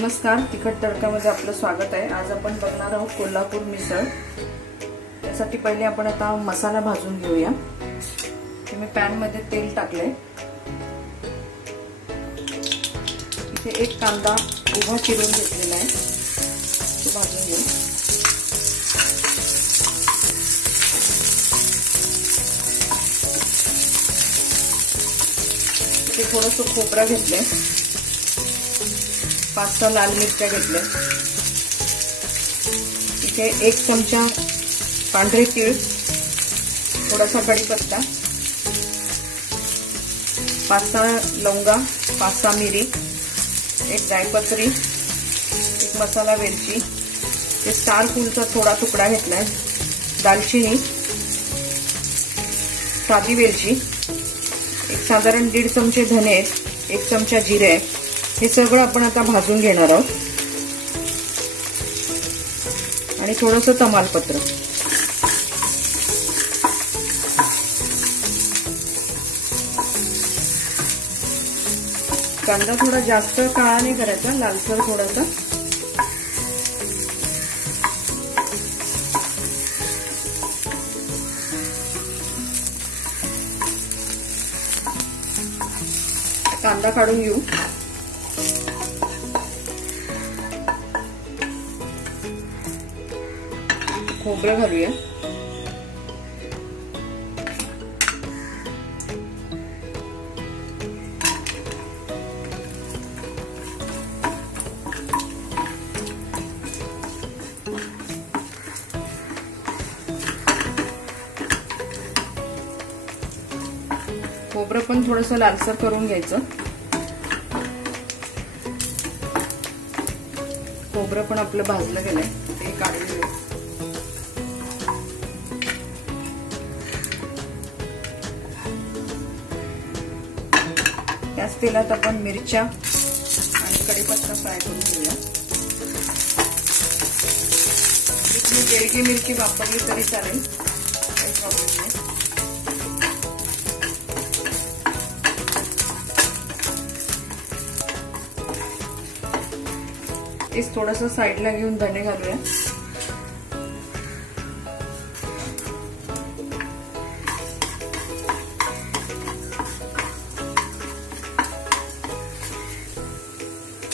नमस्कार, तिखट तडकामध्ये आपलं स्वागत आहे। आज आपण बघणार आहोत कोल्हापूर मिसळ। त्यासाठी पहिले आपण आता मसाला भाजून घेऊया। मी पॅन मध्ये तेल टाकले। इथे एक कांदा उभा चिरून घेतलेला आहे, तो भाजून घेऊ। इथे थोडंसं खोबरं घेतलंय, 5-6 लाल मिरच्या घेतल्या। इथे 1 चमचा पांढरे तीळ, थोडासा कढीपत्ता, 5-6 लवंगा, 5-6 मिरी, 1 जायपत्री, 1 मसाला वेलची, ते स्टार फूलचा थोडा तुकडा घेतलाय, दालचिनी, साधी वेलची, एक साधारण 1.5 चमचे धने, 1 चमचा जिरे, हे सगळं आपण आता भाजून घेणार आहोत। आणि थोडंसं तमालपत्र। कांदा थोडा जास्त काळा नाही करायचा, लालसर थोडासा। कांदा काढून घेऊ। खोबरं घालूया। खोबरं पण थोडंसं लालसर करून घ्यायचं। खोबरं पण आपलं भाजलं गेलंय, ते काढून घेऊ। त्याच तेलात आपण मिरच्या आणि कढीपत्ता फ्राय करून घेऊया। तुम्ही बेडगी मिरची वापरली तरी चालेल, काही प्रॉब्लेम नाही। तेच थोडंसं साईडला घेऊन धने घालूया।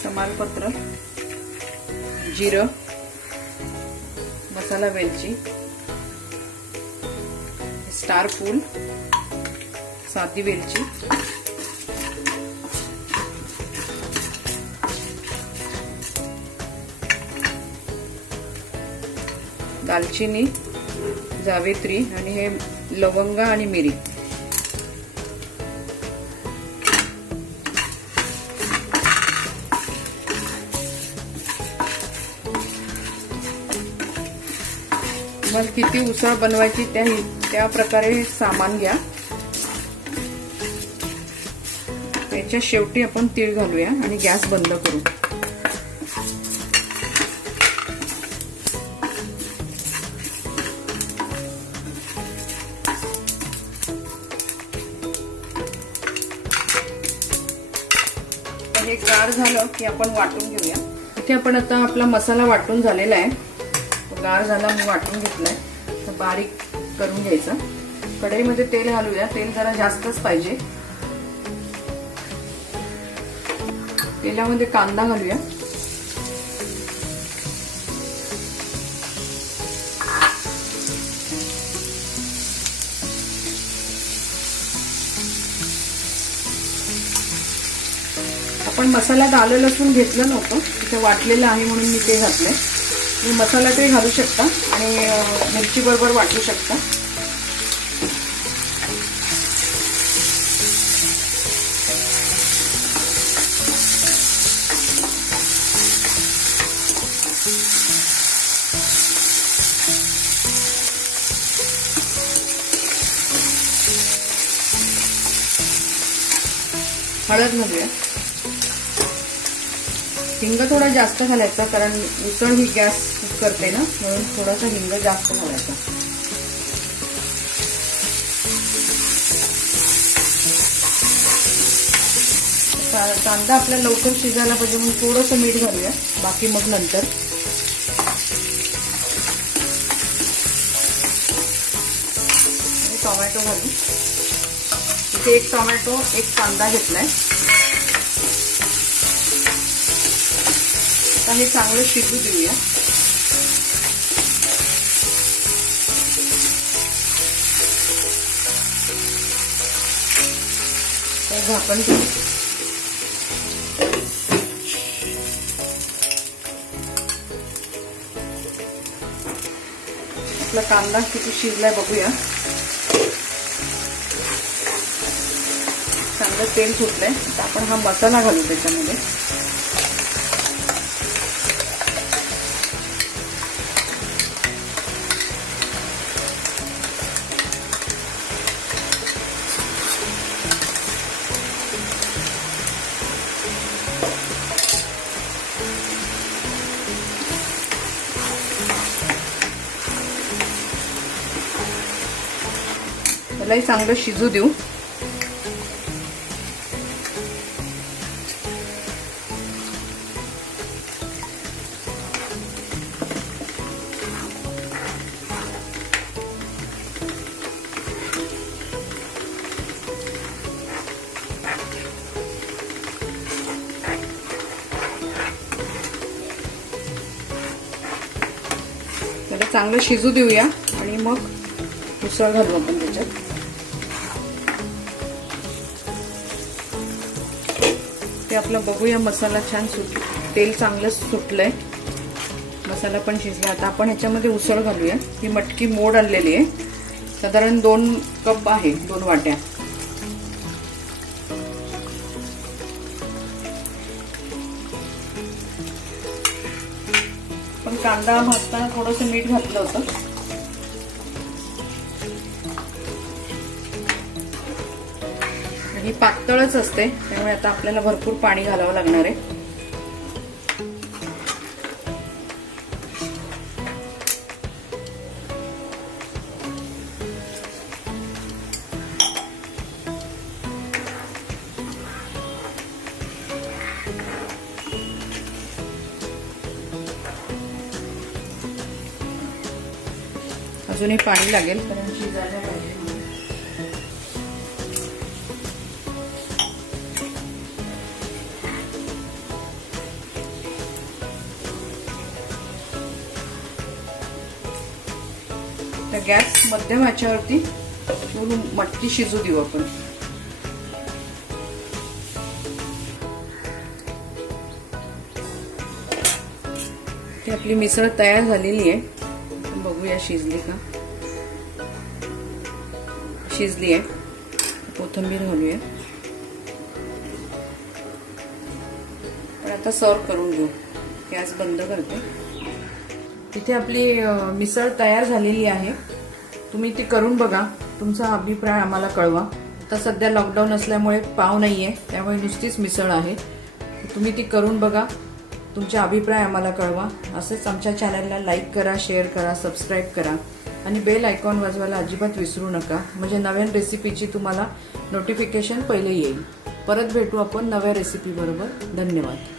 तमालपत्र, जिरं, मसाला वेलची, स्टार फूल, साधी वेलची, दालचिनी, जावेत्री आणि हे लवंगा आणि मिरी। मग किती उसळ बनवायची त्या प्रकारे सामान घ्या। त्याच्या शेवटी आपण तीळ घालूया आणि गॅस बंद करू। हे गार झालं की आपण वाटून घेऊया। इथे आपण आता आपला मसाला वाटून झालेला आहे, गार झाला मी वाटून घेतलाय, तर बारीक करून घ्यायचा। कढईमध्ये तेल घालूया, तेल जरा जास्तच पाहिजे। तेलामध्ये कांदा घालूया, आपण मसाल्यात आलं लसूण घेतलं नव्हतं, तिथे वाटलेलं आहे म्हणून मी ते घातलंय। तुम्ही मसाला तरी घालू शकता आणि मिरची बरोबर वाटू शकता। हळद घालूया। हिंग थोडा जास्त घालायचा, कारण उसळ ही गॅस करते ना, म्हणून थोडासा हिंग जास्त घालायचा। कांदा आपल्याला लवकर शिजायला पाहिजे म्हणून थोडंसं मीठ घालूया, बाकी मग नंतर. टोमॅटो घालू. इथे एक टोमॅटो, एक कांदा घेतलाय. आता हे चांगलं शिजू देऊया. झाकण ठेवू. आपला कांदा किती शिजलाय बघूया. चांगलं तेल सुटलंय. आता आपण हा मसाला घालू त्याच्यामध्ये. त्यालाही चांगलं शिजू देऊ. त्याला चांगलं शिजू देऊया आणि मग उसळ घालू आपण त्याच्यात. ते आपलं बघूया. मसाला छान तेल चांगलं सुटलंय, मसाला पण शिजला. आता आपण ह्याच्यामध्ये उसळ घालूया. ही मटकी मोड आणलेली आहे, साधारण 2 कप आहे, 2 वाट्या. पण कांदा भाजताना थोडंसं मीठ घातलं होतं. ही पातळच असते, त्यामुळे आता आपल्याला भरपूर पाणी घालावं लागणार आहे. अजूनही पाणी लागेल कारण शिजायला पाहिजे. गॅस मध्यम आचेवरती ठेवून मटकी शिजू देऊ आपण. ती आपली मिसळ तयार झालेली आहे. बघूया शिजली का. शिजली आहे. कोथिंबीर घालूया. पण आता सर्व करून घेऊ. गॅस बंद करते. इथे आपली मिसळ तयार झालेली आहे. तुम्ही ती करून बघा. तुमचा अभिप्राय आम्हाला कळवा. आता सध्या लॉकडाऊन असल्यामुळे पाव नाहीये, त्यामुळे नुसतीच मिसळ आहे. तुम्ही ती करून बघा. तुमचे अभिप्राय आम्हाला कळवा. असंच आमच्या चॅनलला लाईक करा, शेअर करा, सबस्क्राईब करा आणि बेल आयकॉन वाजवायला अजिबात विसरू नका, म्हणजे नवीन रेसिपीची तुम्हाला नोटिफिकेशन पहिले येईल. परत भेटू आपण नव्या रेसिपी बरोबर. धन्यवाद.